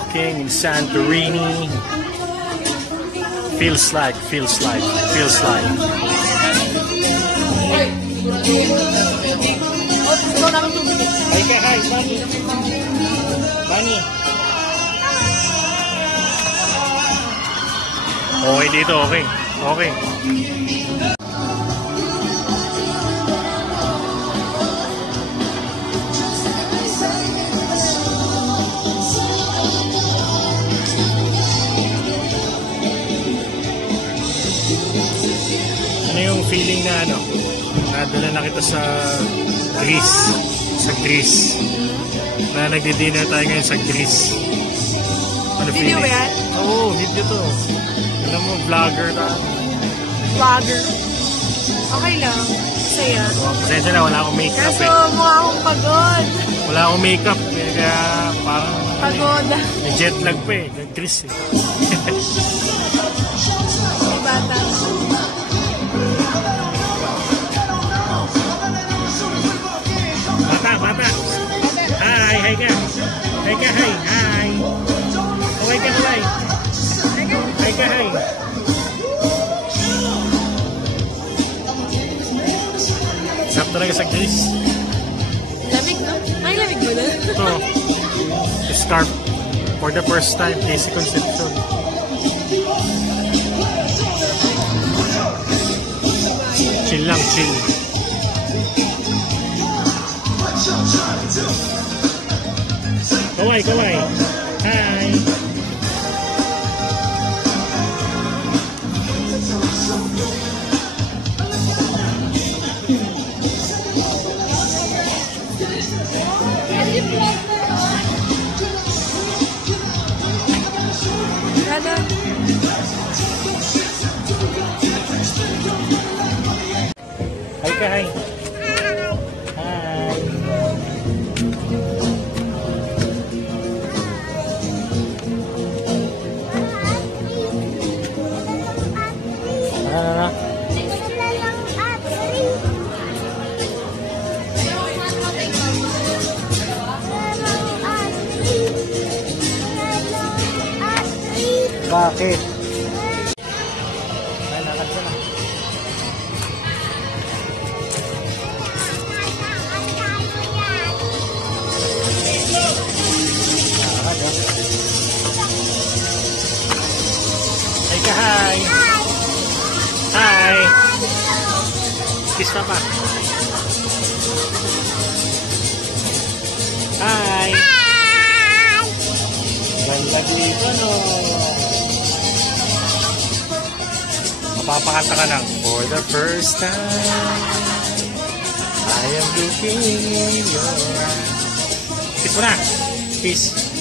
walking in Santorini. Feels like. Hi, Bunny. Okay dito, okay. Ano yung feeling na nadala na kita sa Greece. Na nagdi-dinner tayo ngayon sa Greece. Ano video ba yan? Oo, video to. Alam mo, vlogger na. Vlogger? Okay lang. Saya. Pasensya na, wala akong makeup Kaso mukha akong pagod. Wala akong makeup. Kaya parang Pagod. May jet lag pa eh. Greece eh. May bata. Bata. Hi ka. Hi. Sarap talaga sa Greece. Lamig, no? Ay, lamig mo na. Ito, scarf. For the first time, basic conception. Chill lang. Kawai. Hi. Hi. Bakit? Ay, lakad ka na. Hi. Kiss Papa. Hi. Ganda dito, no? Mapapakanta ka lang. For the first time, I am looking in your eyes. Kiss mo na. Kiss.